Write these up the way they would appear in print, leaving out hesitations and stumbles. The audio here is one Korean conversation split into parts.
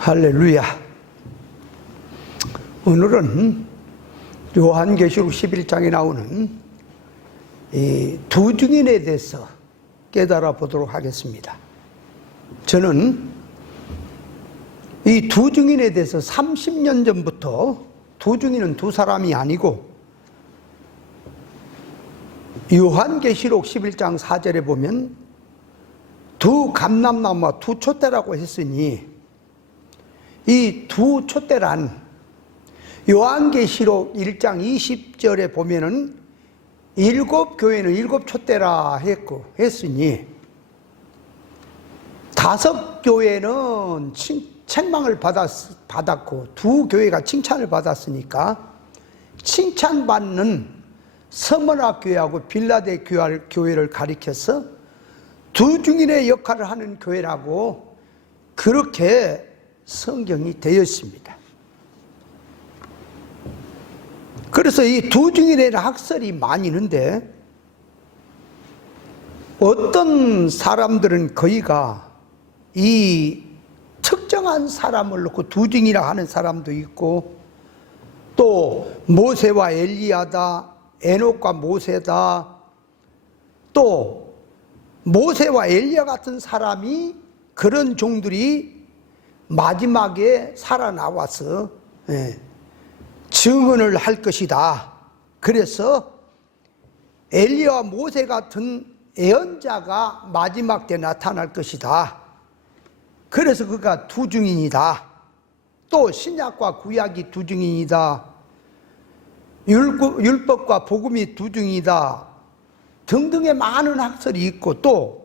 할렐루야. 오늘은 요한계시록 11장에 나오는 이 두 증인에 대해서 깨달아 보도록 하겠습니다. 저는 이 두 증인에 대해서 30년 전부터 두 증인은 두 사람이 아니고 요한계시록 11장 4절에 보면 두 감람나무와 두 촛대라고 했으니 이 두 촛대란 요한계시록 1장 20절에 보면은 일곱 교회는 일곱 촛대라 했으니 다섯 교회는 책망을 받았고 두 교회가 칭찬을 받았으니까 칭찬받는 서머나 교회하고 빌라데 교회를 가리켜서 두 증인의 역할을 하는 교회라고 그렇게 성경이 되어 있습니다. 그래서 이 두 증인의 학설이 많이 있는데 어떤 사람들은 거의가 이 특정한 사람을 놓고 두 증인이라 하는 사람도 있고 또 모세와 엘리야다, 에녹과 모세다, 또 모세와 엘리야 같은 사람이 그런 종들이 마지막에 살아나와서 증언을 할 것이다. 그래서 엘리야와 모세 같은 예언자가 마지막 때 나타날 것이다. 그래서 그가 두 증인이다. 또 신약과 구약이 두 증인이다. 율법과 복음이 두 증인이다. 등등의 많은 학설이 있고 또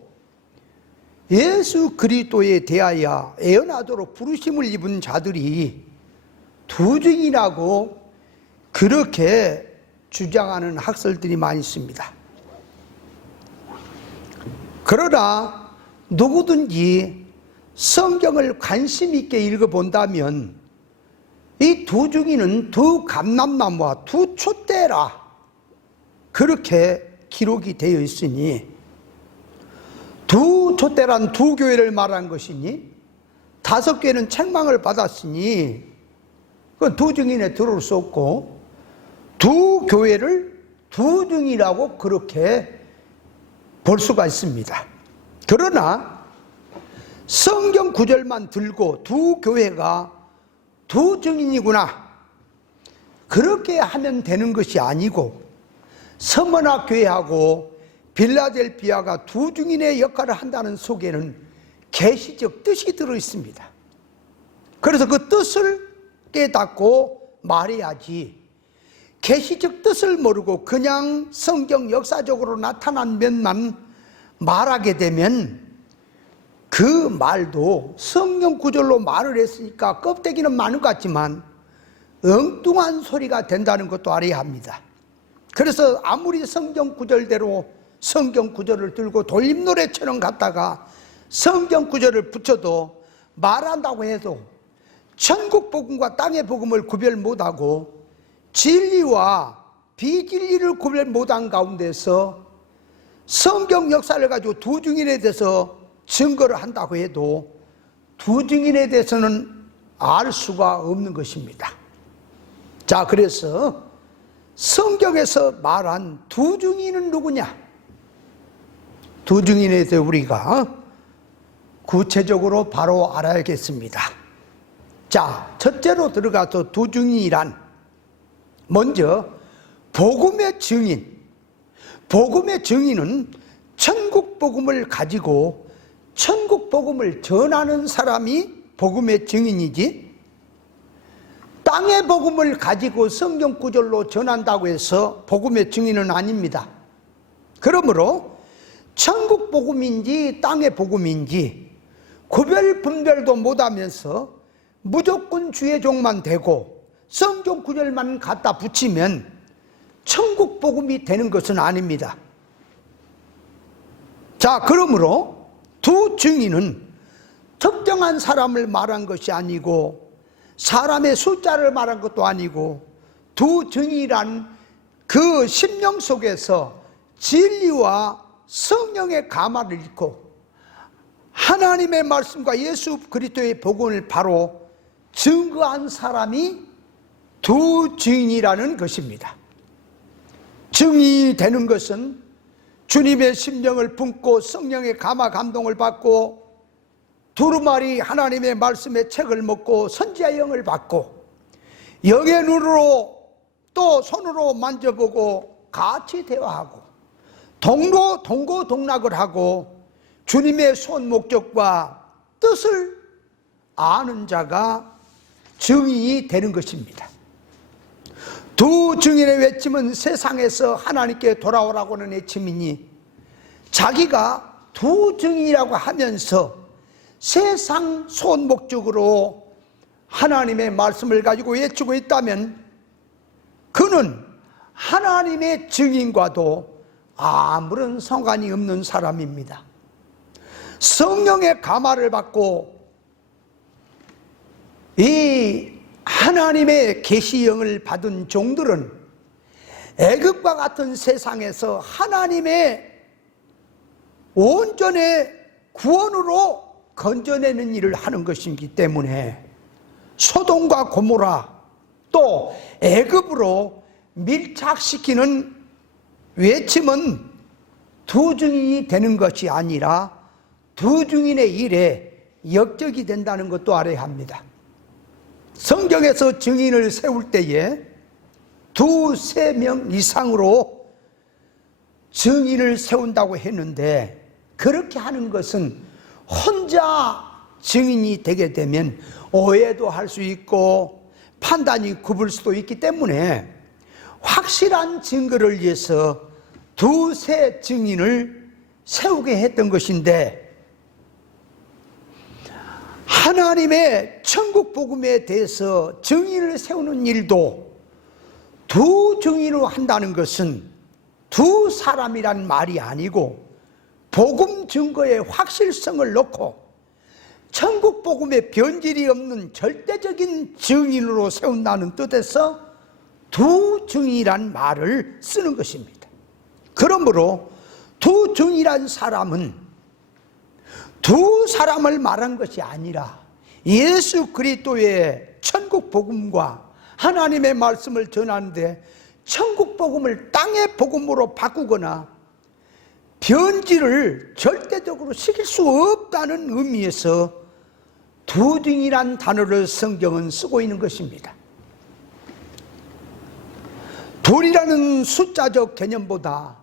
예수 그리스도에 대하여 예언하도록 부르심을 입은 자들이 두 증인이라고 그렇게 주장하는 학설들이 많이 있습니다. 그러나 누구든지 성경을 관심 있게 읽어본다면 이 두 증인은 두 감람나무와 두 촛대라 그렇게 기록이 되어 있으니 두 촛대란 두 교회를 말한 것이니 다섯 교회는 책망을 받았으니 그건 두 증인에 들어올 수 없고 두 교회를 두 증인이라고 그렇게 볼 수가 있습니다. 그러나 성경 구절만 들고 두 교회가 두 증인이구나 그렇게 하면 되는 것이 아니고 서머나 교회하고 빌라델피아가 두 증인의 역할을 한다는 속에는 계시적 뜻이 들어 있습니다. 그래서 그 뜻을 깨닫고 말해야지 계시적 뜻을 모르고 그냥 성경 역사적으로 나타난 면만 말하게 되면 그 말도 성경 구절로 말을 했으니까 껍데기는 많은 것 같지만 엉뚱한 소리가 된다는 것도 알아야 합니다. 그래서 아무리 성경 구절대로 성경 구절을 들고 돌림노래처럼 갖다가 성경 구절을 붙여도 말한다고 해도 천국 복음과 땅의 복음을 구별 못하고 진리와 비진리를 구별 못한 가운데서 성경 역사를 가지고 두 증인에 대해서 증거를 한다고 해도 두 증인에 대해서는 알 수가 없는 것입니다. 자, 그래서 성경에서 말한 두 증인은 누구냐? 두 증인에 대해 우리가 구체적으로 바로 알아야겠습니다. 자, 첫째로 들어가서 두 증인이란 먼저 복음의 증인. 복음의 증인은 천국 복음을 가지고 천국 복음을 전하는 사람이 복음의 증인이지 땅의 복음을 가지고 성경 구절로 전한다고 해서 복음의 증인은 아닙니다. 그러므로 천국 복음인지 땅의 복음인지 구별 분별도 못하면서 무조건 주의 종만 되고 성경 구절만 갖다 붙이면 천국 복음이 되는 것은 아닙니다. 자, 그러므로 두 증인은 특정한 사람을 말한 것이 아니고 사람의 숫자를 말한 것도 아니고 두 증인이란 그 심령 속에서 진리와 성령의 감화를 잃고 하나님의 말씀과 예수 그리스도의 복음을 바로 증거한 사람이 두 증인이라는 것입니다. 증인이 되는 것은 주님의 심령을 품고 성령의 감화 감동을 받고 두루마리 하나님의 말씀의 책을 먹고 선지자의 영을 받고 영의 눈으로 또 손으로 만져보고 같이 대화하고 동고동락을 하고 주님의 손 목적과 뜻을 아는 자가 증인이 되는 것입니다. 두 증인의 외침은 세상에서 하나님께 돌아오라고는 외침이니 자기가 두 증인이라고 하면서 세상 손 목적으로 하나님의 말씀을 가지고 외치고 있다면 그는 하나님의 증인과도 아무런 상관이 없는 사람입니다. 성령의 감화를 받고 이 하나님의 계시영을 받은 종들은 애굽과 같은 세상에서 하나님의 온전의 구원으로 건져내는 일을 하는 것이기 때문에 소돔과 고모라 또 애굽으로 밀착시키는 외침은 두 증인이 되는 것이 아니라 두 증인의 일에 역적이 된다는 것도 알아야 합니다. 성경에서 증인을 세울 때에 두세 명 이상으로 증인을 세운다고 했는데 그렇게 하는 것은 혼자 증인이 되게 되면 오해도 할 수 있고 판단이 굽을 수도 있기 때문에 확실한 증거를 위해서 두세 증인을 세우게 했던 것인데 하나님의 천국 복음에 대해서 증인을 세우는 일도 두 증인으로 한다는 것은 두 사람이란 말이 아니고 복음 증거의 확실성을 놓고 천국 복음에 변질이 없는 절대적인 증인으로 세운다는 뜻에서 두 증인이란 말을 쓰는 것입니다. 그러므로 두 증인이란 사람은 두 사람을 말한 것이 아니라 예수 그리스도의 천국 복음과 하나님의 말씀을 전하는데 천국 복음을 땅의 복음으로 바꾸거나 변질을 절대적으로 시킬 수 없다는 의미에서 두 증인이란 단어를 성경은 쓰고 있는 것입니다. 둘이라는 숫자적 개념보다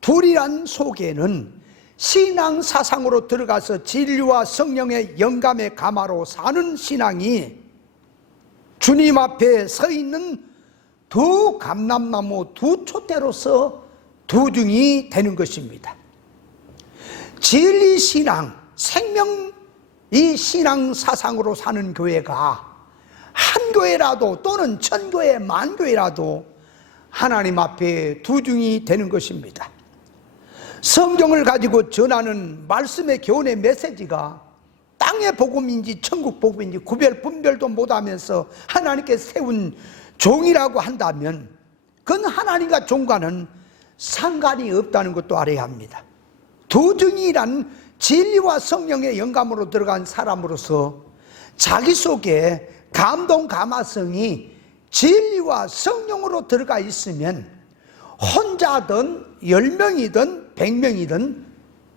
둘이란 속에는 신앙 사상으로 들어가서 진리와 성령의 영감의 감화로 사는 신앙이 주님 앞에 서 있는 두 감람나무 두 촛대로서 두 증이 되는 것입니다. 진리 신앙, 생명 이 신앙 사상으로 사는 교회가 한 교회라도 또는 천교회 만교회라도 하나님 앞에 두 증이 되는 것입니다. 성경을 가지고 전하는 말씀의 교훈의 메시지가 땅의 복음인지 천국 복음인지 구별 분별도 못하면서 하나님께 세운 종이라고 한다면 그건 하나님과 종과는 상관이 없다는 것도 알아야 합니다. 두 증인이란 진리와 성령의 영감으로 들어간 사람으로서 자기 속에 감동 감화성이 진리와 성령으로 들어가 있으면 혼자든 10명이든 100명이든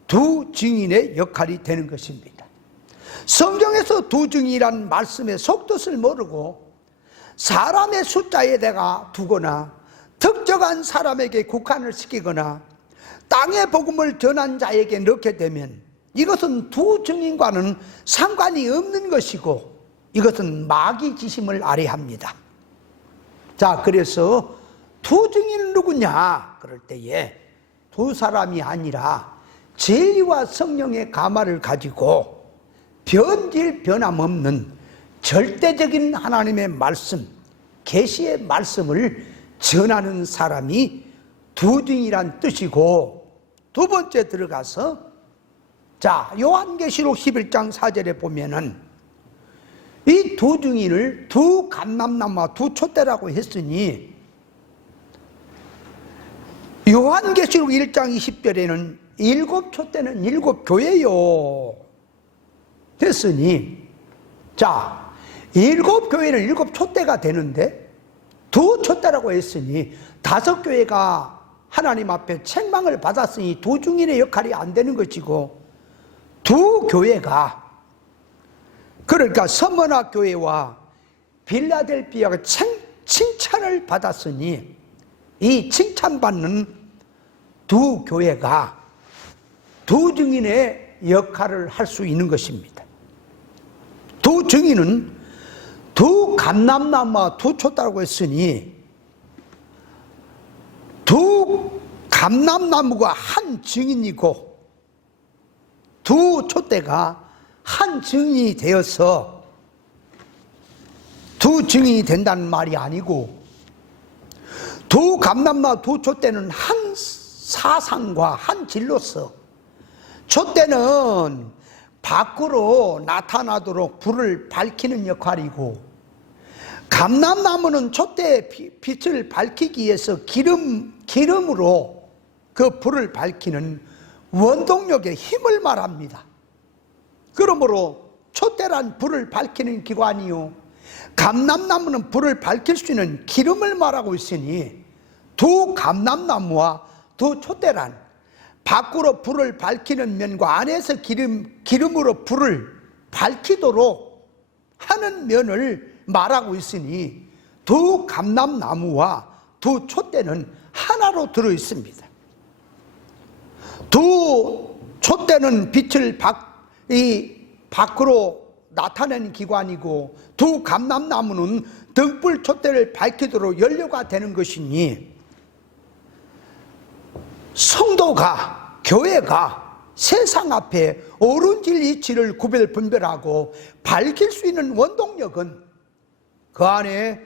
두 증인의 역할이 되는 것입니다. 성경에서 두 증인이란 말씀의 속뜻을 모르고 사람의 숫자에다가 두거나 특정한 사람에게 국한을 시키거나 땅의 복음을 전한 자에게 넣게 되면 이것은 두 증인과는 상관이 없는 것이고 이것은 마귀 지심을 알아야 합니다. 자, 그래서 두 증인은 누구냐? 그럴 때에 두 사람이 아니라 진리와 성령의 감화를 가지고 변질 변함없는 절대적인 하나님의 말씀, 계시의 말씀을 전하는 사람이 두 증인이란 뜻이고 두 번째 들어가서 자, 요한계시록 11장 4절에 보면은 이 두 증인을 두 감람나무와 두 촛대라고 했으니 요한계시록 1장 20절에는 일곱 촛대는 일곱 교회요 됐으니 자, 일곱 교회는 일곱 촛대가 되는데 두 촛대라고 했으니 다섯 교회가 하나님 앞에 책망을 받았으니 두 증인의 역할이 안 되는 것이고, 두 교회가, 그러니까 서머나 교회와 빌라델피아가 칭찬을 받았으니 이 칭찬받는 두 교회가 두 증인의 역할을 할 수 있는 것입니다. 두 증인은 두 감람나무와 두 촛대라고 했으니 두 감람나무가 한 증인이고 두 촛대가 한 증인이 되어서 두 증인이 된다는 말이 아니고, 두 감람나무 두 촛대는 한 사상과 한 진로서, 촛대는 밖으로 나타나도록 불을 밝히는 역할이고, 감람나무는 촛대의 빛을 밝히기 위해서 기름으로 그 불을 밝히는 원동력의 힘을 말합니다. 그러므로 촛대란 불을 밝히는 기관이요, 감람나무는 불을 밝힐 수 있는 기름을 말하고 있으니 두 감람나무와 두 촛대란 밖으로 불을 밝히는 면과 안에서 기름으로 불을 밝히도록 하는 면을 말하고 있으니 두 감람나무와 두 촛대는 하나로 들어 있습니다. 두 촛대는 빛을 밖으로 나타내는 기관이고, 두 감람나무는 등불 촛대를 밝히도록 연료가 되는 것이니, 성도가, 교회가 세상 앞에 옳은 진리 이치를 구별 분별하고 밝힐 수 있는 원동력은 그 안에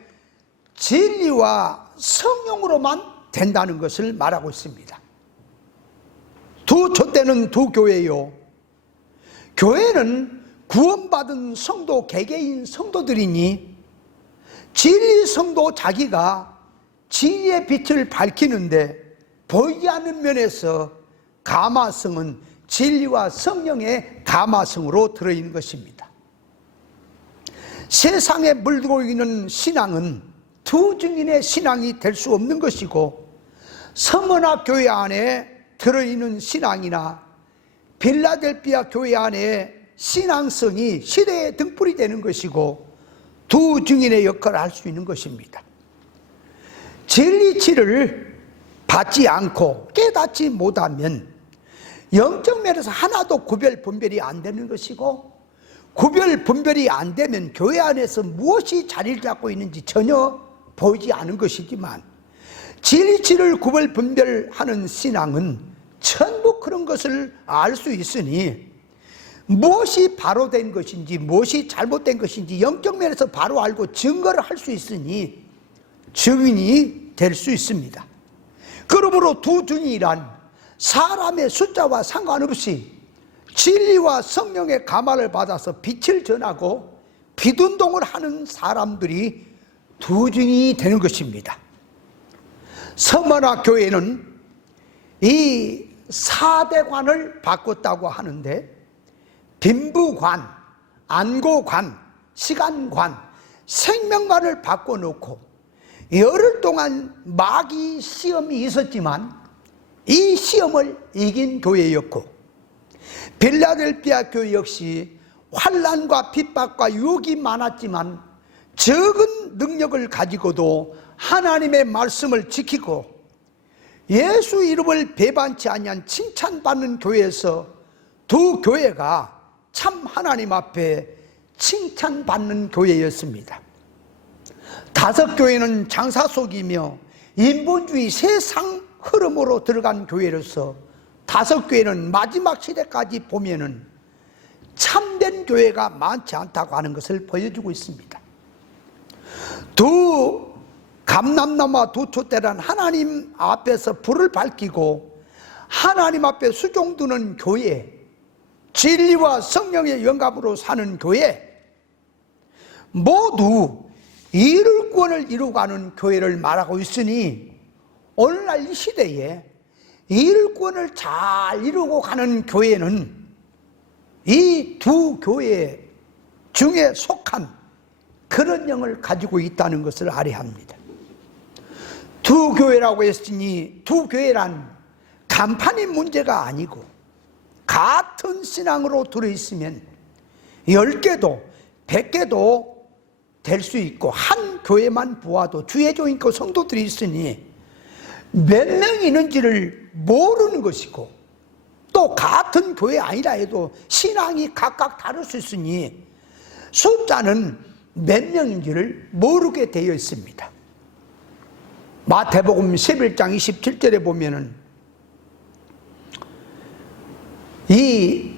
진리와 성령으로만 된다는 것을 말하고 있습니다. 두 촛대는 두 교회요, 교회는 구원받은 성도, 개개인 성도들이니 진리 성도 자기가 진리의 빛을 밝히는데 보이지 않는 면에서 가마성은 진리와 성령의 가마성으로 들어있는 것입니다. 세상에 물들고 있는 신앙은 두 증인의 신앙이 될 수 없는 것이고, 서머나 교회 안에 들어있는 신앙이나 빌라델피아 교회 안에 신앙성이 시대의 등불이 되는 것이고, 두 증인의 역할을 할 수 있는 것입니다. 진리치를 받지 않고 깨닫지 못하면 영적 면에서 하나도 구별 분별이 안 되는 것이고, 구별 분별이 안 되면 교회 안에서 무엇이 자리를 잡고 있는지 전혀 보이지 않은 것이지만, 진리치를 구별 분별하는 신앙은 전부 그런 것을 알 수 있으니 무엇이 바로 된 것인지 무엇이 잘못된 것인지 영적 면에서 바로 알고 증거를 할 수 있으니 증인이 될 수 있습니다. 그러므로 두 증인이란 사람의 숫자와 상관없이 진리와 성령의 가마를 받아서 빛을 전하고 빛운동을 하는 사람들이 두 증인이 되는 것입니다. 서머나 교회는 이 4대관을 바꿨다고 하는데, 빈부관, 안고관, 시간관, 생명관을 바꿔놓고 열흘 동안 마귀 시험이 있었지만 이 시험을 이긴 교회였고, 빌라델피아 교회 역시 환난과 핍박과 유혹이 많았지만 적은 능력을 가지고도 하나님의 말씀을 지키고 예수 이름을 배반치 아니한 칭찬받는 교회에서 두 교회가 참 하나님 앞에 칭찬받는 교회였습니다. 다섯 교회는 장사 속이며 인본주의 세상 흐름으로 들어간 교회로서 다섯 교회는 마지막 시대까지 보면은 참된 교회가 많지 않다고 하는 것을 보여주고 있습니다. 두 감람나무와 두 촛대란 하나님 앞에서 불을 밝히고 하나님 앞에 수종두는 교회, 진리와 성령의 영감으로 사는 교회, 모두 이룰 구원을 이루가는 교회를 말하고 있으니, 오늘날 이 시대에 이룰 구원을 잘 이루고 가는 교회는 이 두 교회 중에 속한 그런 영을 가지고 있다는 것을 알아야 합니다. 두 교회라고 했으니 두 교회란 간판이 문제가 아니고 같은 신앙으로 들어있으면 10개도 100개도 될 수 있고 한 교회만 보아도 주의종 있고 성도들이 있으니 몇 명 있는지를 모르는 것이고 또 같은 교회 아니라 해도 신앙이 각각 다를 수 있으니 숫자는 몇 명인지를 모르게 되어 있습니다. 마태복음 11장 27절에 보면은 이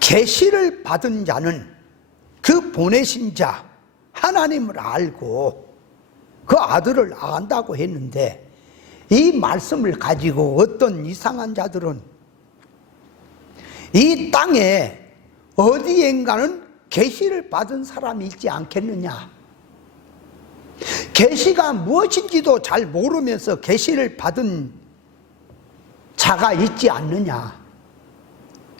계시를 받은 자는 그 보내신 자 하나님을 알고 그 아들을 안다고 했는데 이 말씀을 가지고 어떤 이상한 자들은 이 땅에 어디엔가는 계시를 받은 사람이 있지 않겠느냐, 계시가 무엇인지도 잘 모르면서 계시를 받은 자가 있지 않느냐,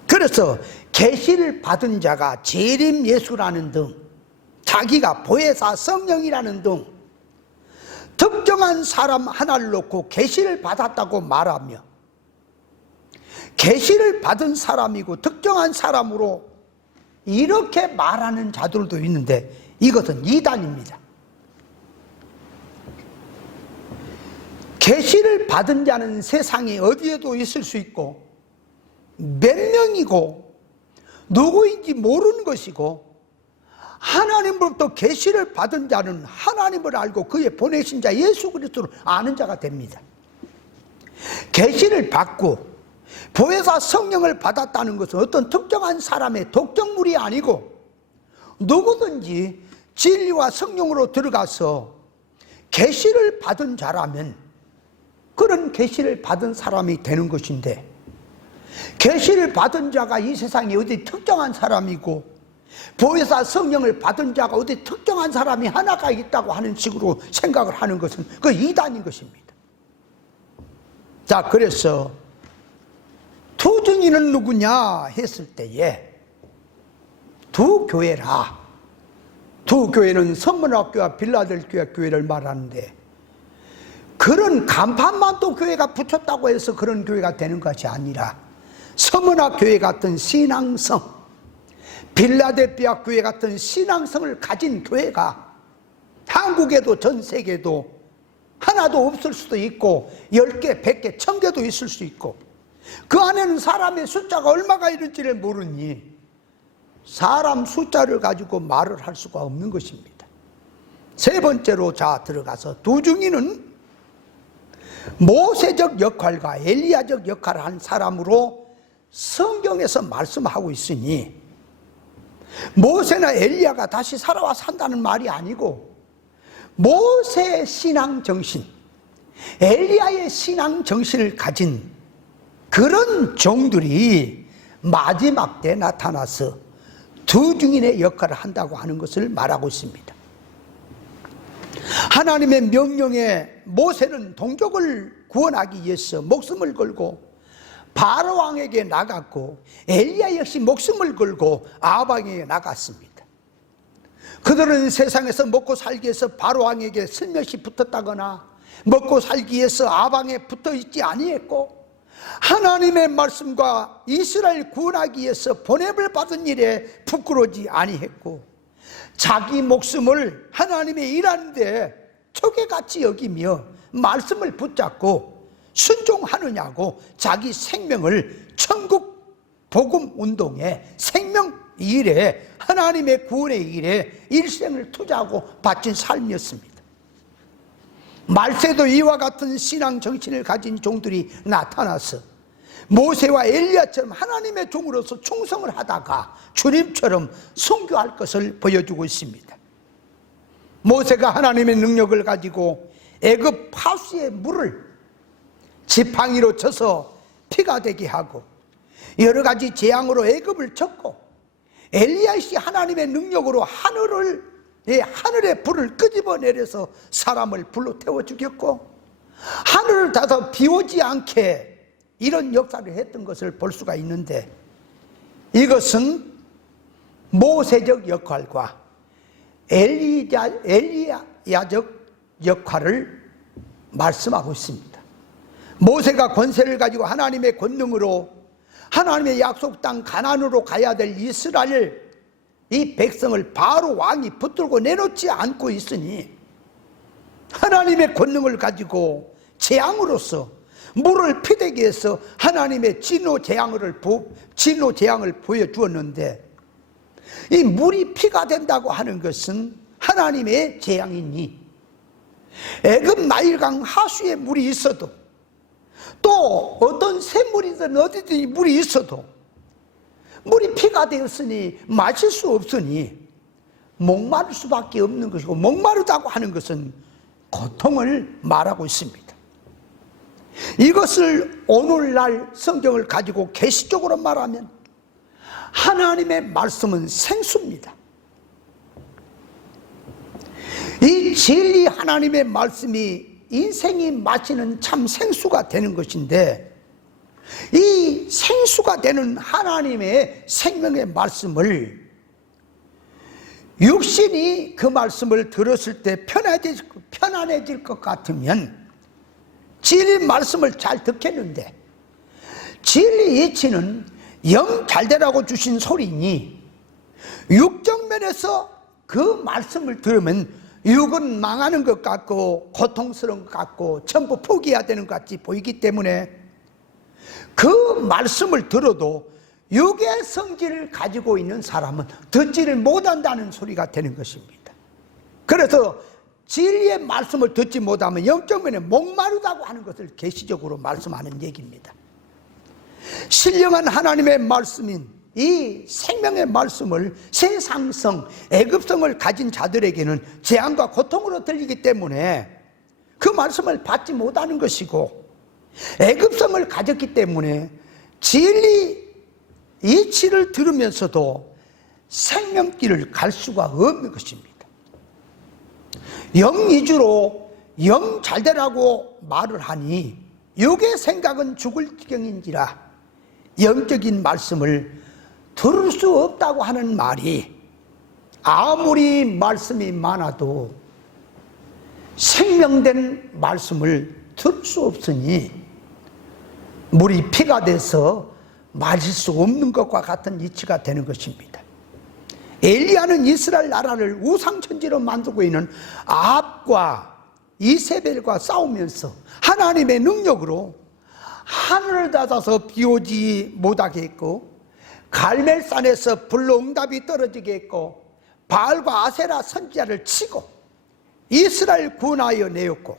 그래서 계시를 받은 자가 재림 예수라는 등 자기가 보혜사 성령이라는 등 특정한 사람 하나를 놓고 계시를 받았다고 말하며 계시를 받은 사람이고 특정한 사람으로 이렇게 말하는 자들도 있는데 이것은 이단입니다. 계시를 받은 자는 세상에 어디에도 있을 수 있고 몇 명이고 누구인지 모르는 것이고 하나님으로부터 계시를 받은 자는 하나님을 알고 그의 보내신 자 예수 그리스도를 아는 자가 됩니다. 계시를 받고 보혜사 성령을 받았다는 것은 어떤 특정한 사람의 독점물이 아니고 누구든지 진리와 성령으로 들어가서 계시를 받은 자라면 그런 계시를 받은 사람이 되는 것인데, 계시를 받은 자가 이 세상에 어디 특정한 사람이고 보혜사 성령을 받은 자가 어디 특정한 사람이 하나가 있다고 하는 식으로 생각을 하는 것은 그 이단인 것입니다. 자, 그래서 두 증인은 누구냐 했을 때에 두 교회라. 두 교회는 선문학교와 빌라델피아 교회를 말하는데 그런 간판만 또 교회가 붙였다고 해서 그런 교회가 되는 것이 아니라 서문학 교회 같은 신앙성, 빌라델피아 교회 같은 신앙성을 가진 교회가 한국에도 전 세계에도 하나도 없을 수도 있고 10개, 100개, 1000개도 있을 수 있고 그 안에는 사람의 숫자가 얼마가 있는지를 모르니 사람 숫자를 가지고 말을 할 수가 없는 것입니다. 세 번째로 자 들어가서 두 증인은 모세적 역할과 엘리야적 역할을 한 사람으로 성경에서 말씀하고 있으니 모세나 엘리야가 다시 살아와 산다는 말이 아니고 모세의 신앙 정신, 엘리야의 신앙 정신을 가진 그런 종들이 마지막 때 나타나서 두 증인의 역할을 한다고 하는 것을 말하고 있습니다. 하나님의 명령에 모세는 동족을 구원하기 위해서 목숨을 걸고 바로 왕에게 나갔고 엘리야 역시 목숨을 걸고 아방에게 나갔습니다. 그들은 세상에서 먹고 살기 위해서 바로 왕에게 슬며시 붙었다거나 먹고 살기 위해서 아방에 붙어 있지 아니했고 하나님의 말씀과 이스라엘 구원하기 위해서 보냄을 받은 일에 부끄러우지 아니했고 자기 목숨을 하나님의 일하는데 초계같이 여기며 말씀을 붙잡고 순종하느냐고 자기 생명을 천국 복음 운동에 생명 일에 하나님의 구원의 일에 일생을 투자하고 바친 삶이었습니다. 말세도 이와 같은 신앙 정신을 가진 종들이 나타나서 모세와 엘리야처럼 하나님의 종으로서 충성을 하다가 주님처럼 순교할 것을 보여주고 있습니다. 모세가 하나님의 능력을 가지고 애굽 파수의 물을 지팡이로 쳐서 피가 되게 하고 여러 가지 재앙으로 애굽을 쳤고 엘리야시 하나님의 능력으로 하늘의 불을 끄집어내려서 사람을 불로 태워 죽였고 하늘을 닫아 비 오지 않게 이런 역사를 했던 것을 볼 수가 있는데 이것은 모세적 역할과 엘리야적 역할을 말씀하고 있습니다. 모세가 권세를 가지고 하나님의 권능으로 하나님의 약속 땅 가나안으로 가야 될 이스라엘 이 백성을 바로 왕이 붙들고 내놓지 않고 있으니 하나님의 권능을 가지고 재앙으로서 물을 피되게 해서 하나님의 진노 재앙을 보여주었는데, 이 물이 피가 된다고 하는 것은 하나님의 재앙이니, 애굽 나일강 하수에 물이 있어도 또 어떤 샘물이든 어디든지 물이 있어도 물이 피가 되었으니 마실 수 없으니 목마를 수밖에 없는 것이고, 목마르다고 하는 것은 고통을 말하고 있습니다. 이것을 오늘날 성경을 가지고 계시적으로 말하면 하나님의 말씀은 생수입니다. 이 진리 하나님의 말씀이 인생이 마시는 참 생수가 되는 것인데, 이 생수가 되는 하나님의 생명의 말씀을 육신이 그 말씀을 들었을 때 편안해질 것 같으면 진리 말씀을 잘 듣겠는데, 진리 이치는 영 잘되라고 주신 소리니 육적 면에서 그 말씀을 들으면 육은 망하는 것 같고 고통스러운 것 같고 전부 포기해야 되는 것 같이 보이기 때문에 그 말씀을 들어도 육의 성질을 가지고 있는 사람은 듣지를 못한다는 소리가 되는 것입니다. 그래서 진리의 말씀을 듣지 못하면 영적 면에 목마르다고 하는 것을 계시적으로 말씀하는 얘기입니다. 신령한 하나님의 말씀인 이 생명의 말씀을 세상성, 애굽성을 가진 자들에게는 재앙과 고통으로 들리기 때문에 그 말씀을 받지 못하는 것이고, 애굽성을 가졌기 때문에 진리 이치를 들으면서도 생명길을 갈 수가 없는 것입니다. 영 위주로 영 잘되라고 말을 하니 육의 생각은 죽을 지경인지라 영적인 말씀을 들을 수 없다고 하는 말이, 아무리 말씀이 많아도 생명된 말씀을 들을 수 없으니 물이 피가 돼서 마실 수 없는 것과 같은 이치가 되는 것입니다. 엘리야는 이스라엘 나라를 우상천지로 만들고 있는 아합과 이세벨과 싸우면서 하나님의 능력으로 하늘을 닫아서 비 오지 못하게 했고, 갈멜산에서 불로 응답이 떨어지게 했고, 바알과 아세라 선지자를 치고 이스라엘 구원하여 내었고,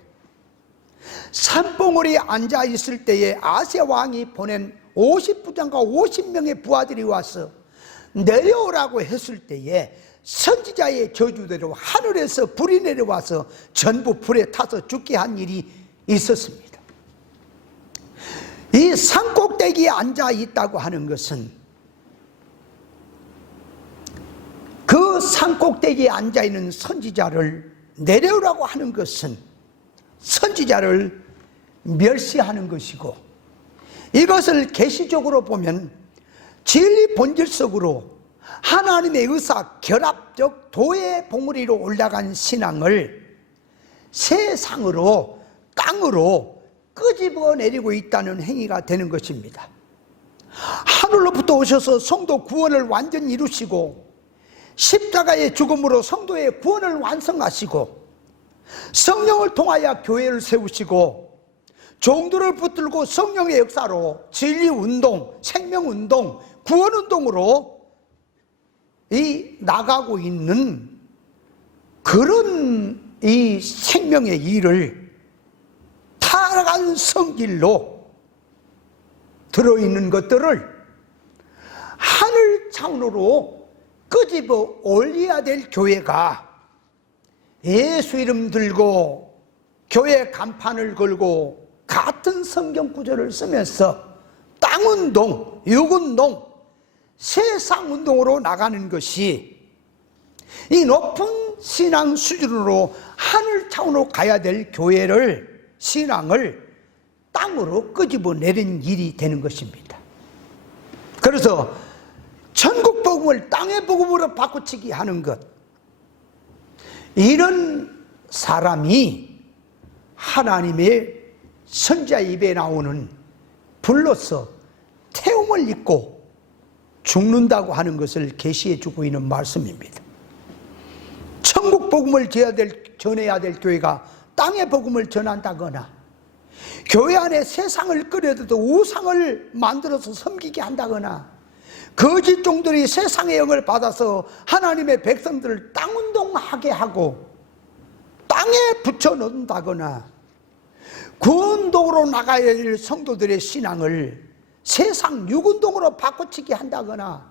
산봉우리에 앉아 있을 때에 아세 왕이 보낸 50부장과 50명의 부하들이 와서 내려오라고 했을 때에 선지자의 저주대로 하늘에서 불이 내려와서 전부 불에 타서 죽게 한 일이 있었습니다. 이 산꼭대기에 앉아 있다고 하는 것은, 그 산꼭대기에 앉아 있는 선지자를 내려오라고 하는 것은 선지자를 멸시하는 것이고, 이것을 계시적으로 보면 진리 본질적으로 하나님의 의사 결합적 도의 봉우리로 올라간 신앙을 세상으로, 땅으로 끄집어내리고 있다는 행위가 되는 것입니다. 하늘로부터 오셔서 성도 구원을 완전히 이루시고 십자가의 죽음으로 성도의 구원을 완성하시고 성령을 통하여 교회를 세우시고 종들을 붙들고 성령의 역사로 진리운동, 생명운동, 구원운동으로 나가고 있는 그런 이 생명의 일을 타락한 성질로 들어있는 것들을 하늘 차원으로 끄집어 올려야 될 교회가 예수 이름 들고 교회 간판을 걸고 같은 성경 구절을 쓰면서 땅운동, 육운동, 세상운동으로 나가는 것이 이 높은 신앙 수준으로 하늘 차원으로 가야 될 교회를, 신앙을 땅으로 끄집어 내린 일이 되는 것입니다. 그래서 천국 복음을 땅의 복음으로 바꾸치기 하는 것, 이런 사람이 하나님의 선지자 입에 나오는 불로서 태움을 입고 죽는다고 하는 것을 계시해 주고 있는 말씀입니다. 천국 복음을 전해야 될 교회가 땅의 복음을 전한다거나, 교회 안에 세상을 끌어들여도 우상을 만들어서 섬기게 한다거나, 거짓 종들이 세상의 영을 받아서 하나님의 백성들을 땅운동하게 하고 땅에 붙여놓는다거나, 구운동으로 나가야 될 성도들의 신앙을 세상 육운동으로 바꿔치기 한다거나,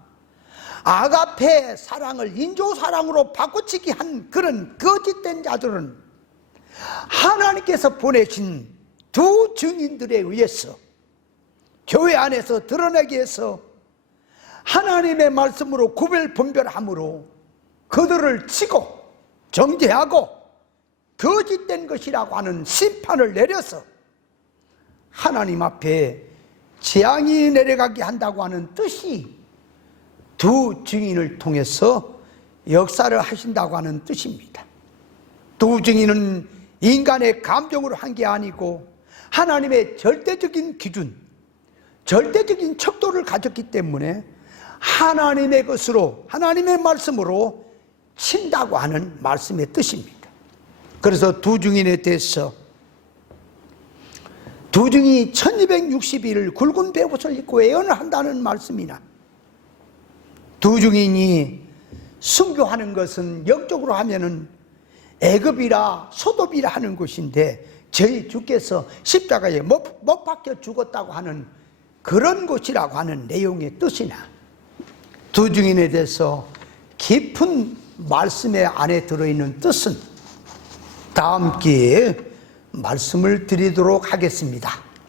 아가페 사랑을 인조 사랑으로 바꿔치기 한 그런 거짓된 자들은 하나님께서 보내신 두 증인들에 의해서 교회 안에서 드러내기 위해서 하나님의 말씀으로 구별 분별함으로 그들을 치고 정죄하고 거짓된 것이라고 하는 심판을 내려서 하나님 앞에 재앙이 내려가게 한다고 하는 뜻이 두 증인을 통해서 역사를 하신다고 하는 뜻입니다. 두 증인은 인간의 감정으로 한 게 아니고 하나님의 절대적인 기준, 절대적인 척도를 가졌기 때문에 하나님의 것으로, 하나님의 말씀으로 친다고 하는 말씀의 뜻입니다. 그래서 두 증인에 대해서 두 증인이 1260일 굵은 베옷을 입고 예언을 한다는 말씀이나, 두 증인이 순교하는 것은 영적으로 하면은 애굽이라 소돔이라 하는 곳인데 저희 주께서 십자가에 못 박혀 죽었다고 하는 그런 곳이라고 하는 내용의 뜻이나, 두 증인에 대해서 깊은 말씀의 안에 들어있는 뜻은 다음 기회에 말씀을 드리도록 하겠습니다.